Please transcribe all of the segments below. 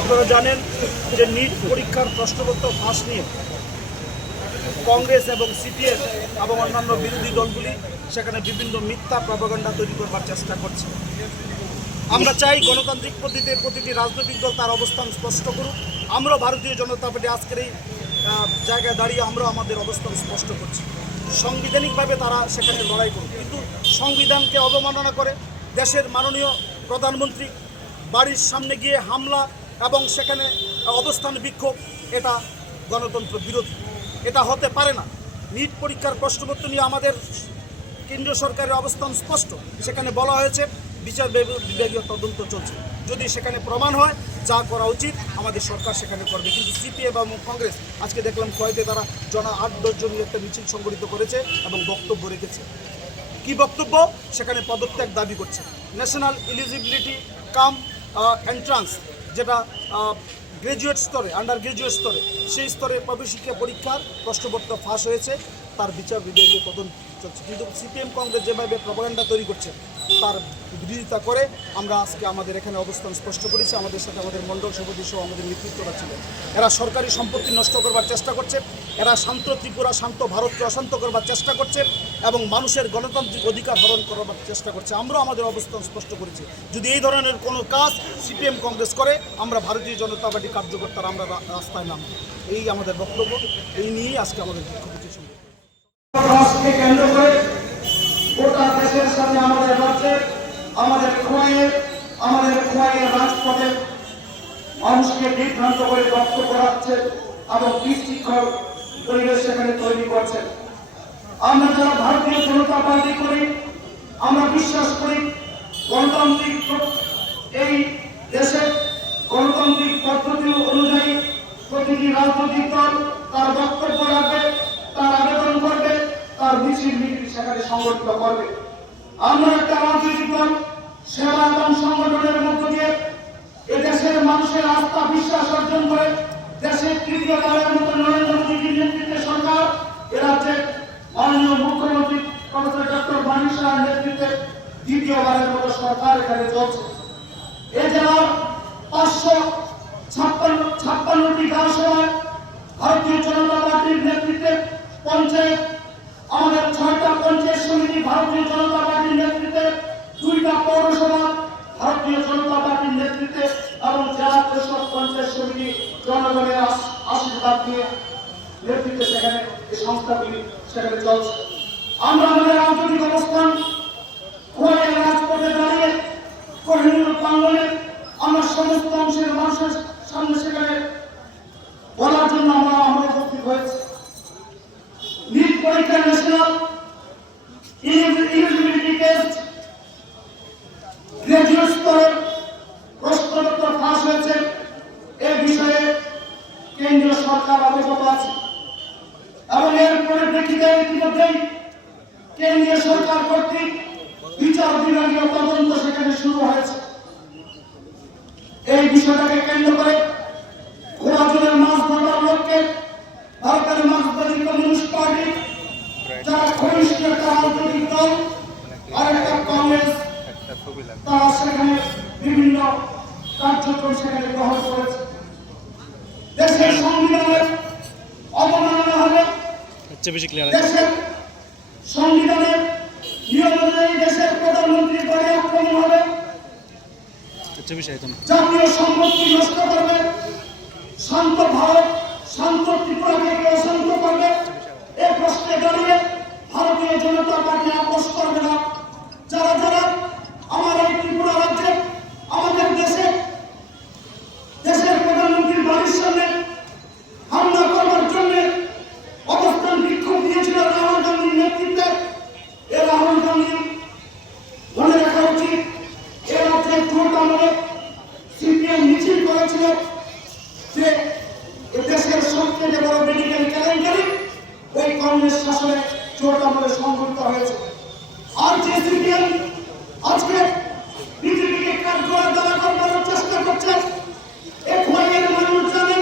আপনারা জানেন যে নিট পরীক্ষার প্রশ্নপত্র ফাঁস নিয়ে কংগ্রেস এবং সিপিএম এবং অন্যান্য বিরোধী দলগুলি সেখানে বিভিন্ন মিথ্যা প্রপাগান্ডা তৈরি করবার চেষ্টা করছে। আমরা চাই গণতান্ত্রিক পদ্ধতিতে প্রতিটি রাজনৈতিক দল তার অবস্থান স্পষ্ট করুক। আমরা ভারতীয় জনতা পার্টি আজকের এই জায়গায় দাঁড়িয়ে আমরা আমাদের অবস্থান স্পষ্ট করছি। সাংবিধানিকভাবে তারা সেখানে লড়াই করুক, কিন্তু সংবিধানকে অবমাননা করে দেশের মাননীয় প্রধানমন্ত্রী বাড়ির সামনে গিয়ে হামলা এবং সেখানে অবস্থান বিক্ষোভ, এটা গণতন্ত্র বিরোধী, এটা হতে পারে না। নিট পরীক্ষার প্রশ্নপত্র নিয়ে আমাদের কেন্দ্রীয় সরকারের অবস্থান স্পষ্ট। সেখানে বলা হয়েছে বিচার বিভাগীয় তদন্ত চলছে, যদি সেখানে প্রমাণ হয় যা করা উচিত আমাদের সরকার সেখানে করবে। কিন্তু সিপিএম এবং কংগ্রেস আজকে দেখলাম কয়েকটি তারা 8-10 জনের একটা মিছিল সংগঠিত করেছে এবং বক্তব্য রেখেছে। কি বক্তব্য? সেখানে পদত্যাগ দাবি করছে। ন্যাশনাল এলিজিবিলিটি কাম এন্ট্রান্স, যেটা গ্র্যাজুয়েট স্তরে, আন্ডার গ্র্যাজুয়েট স্তরে, সেই স্তরে প্রবেশিকা পরীক্ষার প্রশ্নপত্র ফাঁস হয়েছে, তার বিচার বিভাগীয় তদন্ত চলছে। কিন্তু সিপিএম কংগ্রেস যেভাবে প্রপাগান্ডা তৈরি করছে তার বিরোধিতা করে আমরা আজকে আমাদের এখানে অবস্থান স্পষ্ট করেছি। আমাদের সাথে আমাদের মণ্ডল সভাপতি সহ আমাদের নেতৃত্বরা ছিল। এরা সরকারি সম্পত্তি নষ্ট করবার চেষ্টা করছে, এরা শান্ত ত্রিপুরা, শান্ত ভারতকে অশান্ত করবার চেষ্টা করছে এবং মানুষের গণতান্ত্রিক অধিকার হরণ করবার চেষ্টা করছে। আমরাও আমাদের অবস্থান স্পষ্ট করেছি। যদি এই ধরনের কোনো কাজ সিপিএম কংগ্রেস করে, আমরা ভারতীয় জনতা পার্টি কার্যকর্তারা আমরা রাস্তায় নামব। এই আমাদের বক্তব্য, এই নিয়েই আজকে আমাদের বিক্ষোভটি শুনবো। কেন্দ্র করে গোটা দেশের সাথে আমাদের রাজ্যের আমাদের খোয়াইয়ের রাজপথে মানুষকে বিভ্রান্ত করে বক্তব্য রাখছে এবং বিশৃঙ্খল পরিবেশ সেখানে তৈরি করছে। আমরা যারা ভারতীয় জনতা পার্টি করি, আমরা বিশ্বাস করি গণতান্ত্রিক এই দেশের গণতান্ত্রিক পদ্ধতি অনুযায়ী প্রতিটি রাজনৈতিক দল তার বক্তব্য রাখবে, তার আবেদন করবে, তার মিছিল মিছিল সেখানে সংগঠিত করবে। আমরা একটা রাজনৈতিক দল সেবা এবং সংগঠনের মধ্য দিয়ে এদেশের মানুষের আস্থা বিশ্বাস অর্জন করে দেশের তৃতীয়বারের মতো নরেন্দ্র মোদীর নেতৃত্বে সরকার, এ রাজ্যের মাননীয় মুখ্যমন্ত্রী প্রফেসর ডক্টর মানিক সাহার নেতৃত্বে দ্বিতীয়বারের মতো সরকার এখানে চলছে। এ জেলার 556টি গাঁওসভায় ভারতীয় জনতা পার্টির নেতৃত্বে পঞ্চায়েত, আমাদের 6টা পঞ্চায়েত সমিতি ভারতীয় জনতা পার্টির নেতৃত্বে, 2টা পৌরসভা ভারতীয় জনতা পার্টির নেতৃত্বে এবং জেলা পরিষদ পঞ্চায়েত সমিতি জনগণের আশীর্বাদ নিয়ে নেতৃত্বে সেখানে এই সংস্থাগুলি সেখানে চলছে। আমরা আমাদের রাজনৈতিক অবস্থান খোয়াইয়ের রাজপথে দাঁড়িয়ে কোহিনুর প্রাঙ্গণে আমরা সমস্ত অংশের মানুষের সামনে সেখানে বলার জন্য আমরা উপস্থিত হয়েছি। নিট পরীক্ষা ন্যাশনাল এলিজিবিলিটি টেস্ট গ্র্যাজুয়েট স্তরের প্রশ্নপত্র ফাঁস হয়েছে, এ বিষয়ে কেন্দ্রীয় সরকার অবগত আছে এবং এর পরিপ্রেক্ষিতে ইতিমধ্যেই কেন্দ্রীয় সরকার কর্তৃক বিচার বিভাগীয় তদন্ত সেখানে শুরু হয়েছে। এই বিষয়টাকে কেন্দ্র করে ঘোড়াজলের মাছ ধরার লক্ষ্যে ভারতের মার্ক্সবাদী কমিউনিস্ট পার্টি, যারা ঘনিষ্ঠ একটা রাজনৈতিক দল, আর একটা কংগ্রেস, তারা সেখানে বিভিন্ন কার্যক্রম সেখানে গ্রহণ করেছে। দেশের সংবিধানের অবমাননা হবে, দেশের সংবিধানের নিয়ম অনুযায়ী দেশের প্রধানমন্ত্রীর বাড়ি আক্রমণ হবে, জাতীয় সম্পত্তি নষ্ট করবে, শান্ত ভারত, শান্ত ত্রিপুরাকে অশান্ত করবে। এ প্রশ্নে দাঁড়িয়ে ভারতীয় জনতা পার্টি আপোষ করবে না। যারা যারা আমার এই ত্রিপুরা রাজ্যে আমাদের দেশের প্রধানমন্ত্রীর বাড়ির সামনে হামলা করবার জন্য অবস্থান বিক্ষোভ দিয়েছিল রাহুল গান্ধীর নেতৃত্বে, এ রাহুল গান্ধী মনে রাখা উচিত এ রাজ্যে ভোট আমলে সিপিএম মিছিল করেছিল যে দেশের সবচেয়ে বড় মেডিকেল কেলেঙ্কারি ওই কংগ্রেস শাসনে চোট আমলে সংঘটিত হয়েছে। আর যে সিপিএম আজকে বিজেপিকে কাঠগড়া দ্বারা করবার চেষ্টা করছে, এ খোয়াইয়ের মানুষ জানে,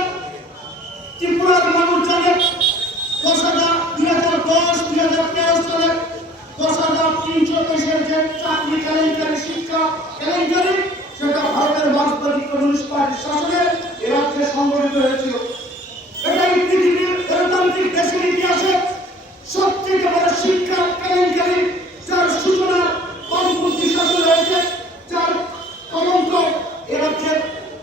ত্রিপুরার মানুষ জানে, 2010-2013 সালে 10,320 যে চাকরি কেলেঙ্কারি, শিক্ষা কেলেঙ্কারি, সেটা ভারতের মার্ক্সবাদী কমিউনিস্ট পার্টির শাসনে এ রাজ্যে সংগঠিত হয়েছিল। এটাই পৃথিবীর গণতান্ত্রিক দেশের ইতিহাসে সবচেয়ে বড় শিক্ষা কেলেঙ্কারি, যার সূচনা বামপন্থী শাসন হয়েছে, যার তদন্ত এ রাজ্যের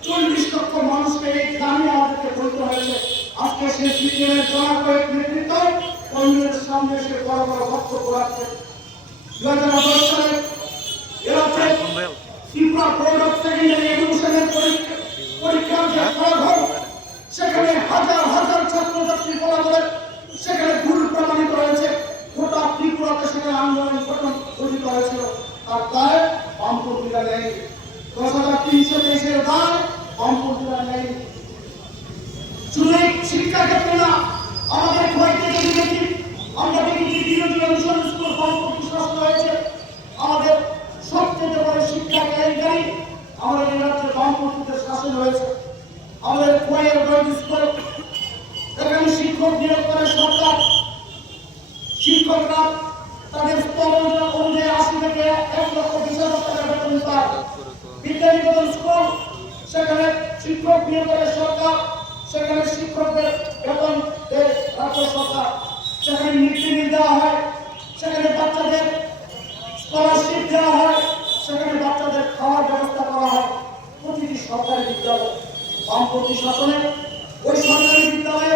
40 লক্ষ মানুষকে এই গ্রামে আমাদেরকে বলতে হয়েছে। আজকে সেই সিপিএমের জনপ্রিয় নেতৃত্ব কংগ্রেসের সামনে এসে বড় বড় বক্তব্য রাখছে। 2010 সালে এ রাজ্যে ত্রিপুরা বোর্ড অফ সেকেন্ডারি এডুকেশনের পরীক্ষার যে ফলাফল, সেখানে হাজার হাজার ছাত্রছাত্রী ফলাফলের সেখানে ভুল প্রমাণিত হয়েছে। গোটা ত্রিপুরাতে সেখানে আন্দোলন ঘটিত হয়েছিল। তার দায় বামপন্থীরা নেয়নি। 10,323 দায় বামপন্থীরা নেয়নি। শুধু শিক্ষা ক্ষেত্রে না, আমাদের খোয়াই থেকে দেখেছি, আমরা দেখেছি বিরোধী অনুসরণ স্কুল বামপন্থী শাসন হয়েছে। আমাদের সবচেয়ে বড় শিক্ষা কেলেঙ্কারি, আমাদের এই রাজ্যে বামপন্থীদের শাসন হয়েছে। আমাদের খোয়াইয়ের বৈধ স্কুল, এখানে শিক্ষক নিয়োগ করে সরকার। শিক্ষকরা তাদের স্তর অনুযায়ী 80 থেকে 1,20,000 টাকা বেতন পায়। বিদ্যানিকেতন স্কুল, সেখানে শিক্ষক নিয়োগ করে সরকার, সেখানে শিক্ষকদের বেতন দেয় রাজ্য সরকার। সেখানে মিড ডে মিল দেওয়া হয়, সেখানে বাচ্চাদের স্কলারশিপ দেওয়া হয়, সেখানে বাচ্চাদের খাওয়ার ব্যবস্থা করা হয়। প্রতিটি সরকারি বিদ্যালয় বামপন্থী শাসনে ওই সরকারি বিদ্যালয়ে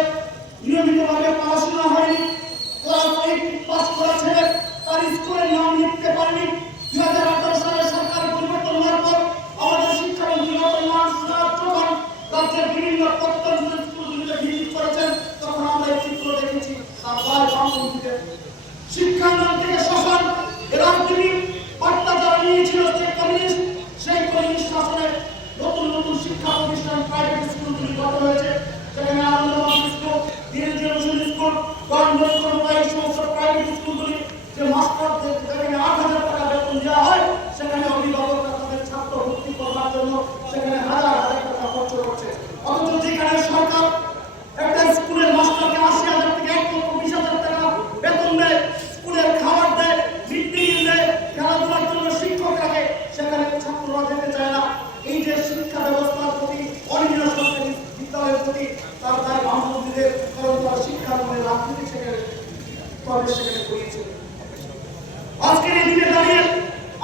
নিয়মিতভাবে পড়াশোনা হয়নি। ক্লাস 8 পাস করা ছেলে তার স্কুলের নাম লিখতে পারেনি। 2018 সালে সরকার পরিবর্তন হওয়ার পর আমাদের শিক্ষামন্ত্রী যখন রাজ্যের বিভিন্ন প্রত্যন্ত স্কুলগুলিতে ভিজিট করেছেন, তখন আমরা এই চিত্র দেখেছি। তার দায় বামপন্থীদের। শিক্ষাঙ্গন থেকে শাসন এ রাজনীতি বার্তা যারা নিয়েছিল সেই কমিউনিস্ট শাসনে নতুন নতুন শিক্ষা প্রতিষ্ঠান, প্রাইভেট স্কুলগুলি গঠন হয়েছে। সেখানে আনন্দবাজার স্কুল, বিরোধী অনুসরণ স্কুল, এই সমস্ত প্রাইভেট স্কুলগুলি যে মাস্টারদের যেখানে 8,000 টাকা বেতন দেওয়া হয়, সেখানে অভিভাবকরা তাদের ছাত্র ভর্তি করবার জন্য সেখানে হাজার হাজার টাকা খরচ করছে। অথচ যেখানে সরকার একটা স্কুলের মাস্টারকে 80,000 থেকে 1,20,000 টাকা বেতন দেয়, স্কুলের খাবার দেয়, মিড ডে মিল দেয়, খেলাধুলার জন্য শিক্ষক রাখে, সেখানে ছাত্ররা যেতে চায় না। এই যে শিক্ষা ব্যবস্থার প্রতি অনিয়ম সরকারি বিদ্যালয়ের প্রতি তার দায় বামপন্থীদের, কারণ তার শিক্ষার মানে রাজনীতি সেখানে করিয়েছে। আজকের এই দিনে দাঁড়িয়ে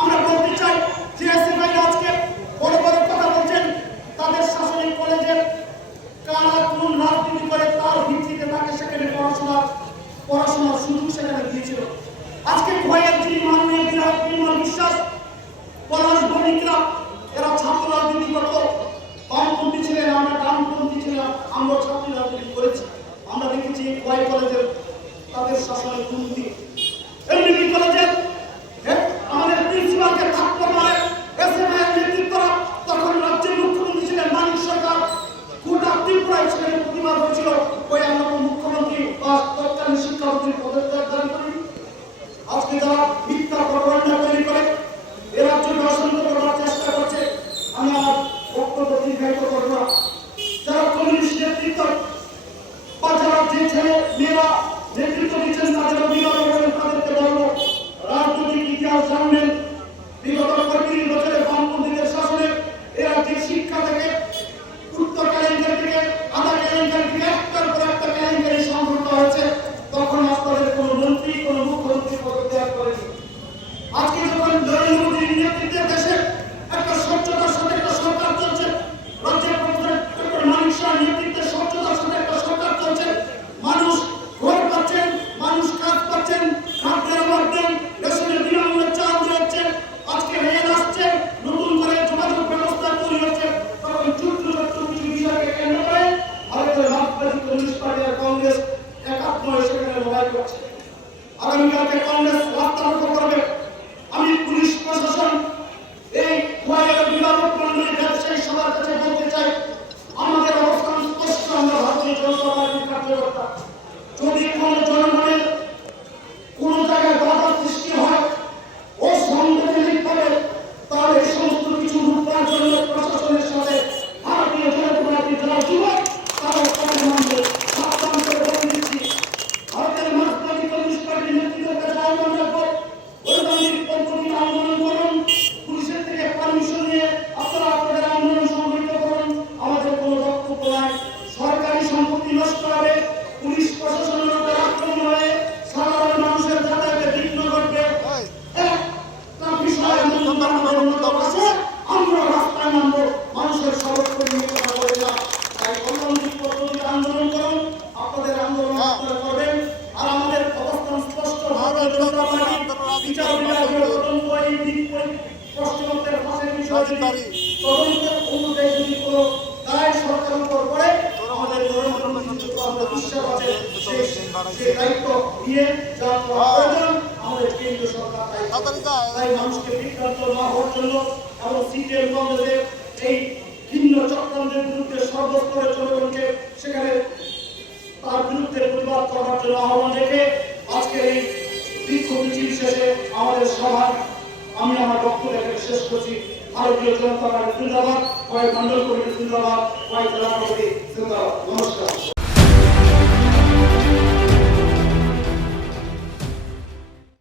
আমরা বলতে চাই যে এসএফআই আজকে বড় বড় কথা বলছেন, তাদের শাসনে কলেজের কারা কোন রাজনীতি করে তার ভিত্তিতে তাকে সেখানে পড়াশোনার সুযোগ সেখানে দিয়েছিল। আজকে খোয়াইয়ের যিনি মাননীয় বিধায়ক বিমল বিশ্বাস, পলাশ বণিকরা, এরা ছাত্র রাজনীতি করত। বামপন্থী ছিলেন, আমরা ডানপন্থী ছিলাম, আমরা ছাত্র রাজনীতি করেছি। আমরা দেখেছি খোয়াই কলেজের তাদের শাসনের দুর্নীতি। এমনি কলেজের আমাদের প্রিন্সিপালকে থাকতে পারে এসএফআই এর নেতৃত্বরা, তখন রাজ্যের মুখ্যমন্ত্রী ছিলেন মানিক সরকার। গোটা ত্রিপুরায় সেখানে প্রতিবাদ হয়েছিল, ওই আমরা মুখ্যমন্ত্রী বা তৎকালীন শিক্ষামন্ত্রী পদত্যাগ দাবি করি। আজকে যারা মিথ্যা প্রবন্ধ তৈরি করে এ রাজ্যকে অশান্ত করার চেষ্টা করছে, আমি আমার বক্তব্য দীর্ঘায়িত করব না। যারা কমিউনিস্ট নেতৃত্ব বা যারা যে ছেলে মেয়েরা নেতৃত্ব দিচ্ছেন, তাদের অভিভাবক এবং তাদেরকে বলবো, রাজনৈতিক ইতিহাস জানবেন। বিগত 35 বছরে বামপন্থীদের শাসনে এ রাজ্যের শিক্ষা থেকে উত্তর কেলেঙ্কারি থেকে আধা কেলেঙ্কারি থেকে একটার পর একটা কেলেঙ্কারি সংঘটিত হয়েছে। তখন আপনাদের কোনো মন্ত্রী, কোনো মুখ্যমন্ত্রী পদত্যাগ করেনি। আজকে যখন নরেন্দ্র মোদীর নেতৃত্বের দেশে একটা স্বচ্ছতার সাথে একটা সরকার চলছে, রাজ্যের ডক্টর মানিক শাহের নেতৃত্বে স্বচ্ছতার সাথে একটা সরকার চলছে, মানুষ ঘর পাচ্ছেন, মানুষ কাজ পাচ্ছেন, খাদ্যের অভাব নেই, রেশনের বিনামূল্যে চাল দিচ্ছে, আজকে রেল আসছে, নতুন করে যোগাযোগ ব্যবস্থা তৈরি হচ্ছে, তখন ছোট্ট ছোট্ট কিছু বিষয়কে কেন্দ্র করে ভারতের রাজনৈতিক কমিউনিস্ট পার্টি আর কংগ্রেস একাত্মভাবে সেখানে লড়াই করছে। আগামীকালকে কংগ্রেস রাস্তা রোধ করবে। আমি পুলিশ প্রশাসন, এই খোয়াইয়ের অভিভাবক মন্ডলী, ব্যবসায়ী সবার কাছে বলতে চাই, আমাদের অবস্থান স্পষ্ট। আমরা ভারতীয় জনতা পার্টির কার্যকর্তা। যদি কোনো জনগণের কোন জায়গায় বাধা সৃষ্টি হয় ও সাংগঠনিকভাবে, তাহলে এই সমস্ত কিছু রূপার জন্য প্রশাসনের সাথে ভারতীয় জনতা পার্টির যারা যুবক তারা তাদের মানবে। সাবধান করে বলে দিচ্ছি, ভারতের রাজনৈতিক কমিউনিস্ট পার্টির নেতৃত্বের কাছে আহ্বান বিশ্বাস আছে সেই দায়িত্ব নিয়ে যা করা প্রয়োজন আমাদের কেন্দ্রীয় সরকার তাই মানুষকে বিভ্রান্ত না হওয়ার জন্য এবং সিপিএম কংগ্রেসের এই ভিন্ন চক্রান্তের বিরুদ্ধে সর্বস্তরের জনগণকে সেখানে তার বিরুদ্ধে প্রতিবাদ করার জন্য আহ্বান রেখে আজকের এই বিক্ষোভ মিছিল শেষে আমাদের সভা আমি আমার বক্তব্য এখানে শেষ করছি। ভারতীয় জনতা পার্টি জিন্দাবাদ, কয়েক মন্ডল কমিটি জিন্দাবাদ, কয়েক জেলা কমিটি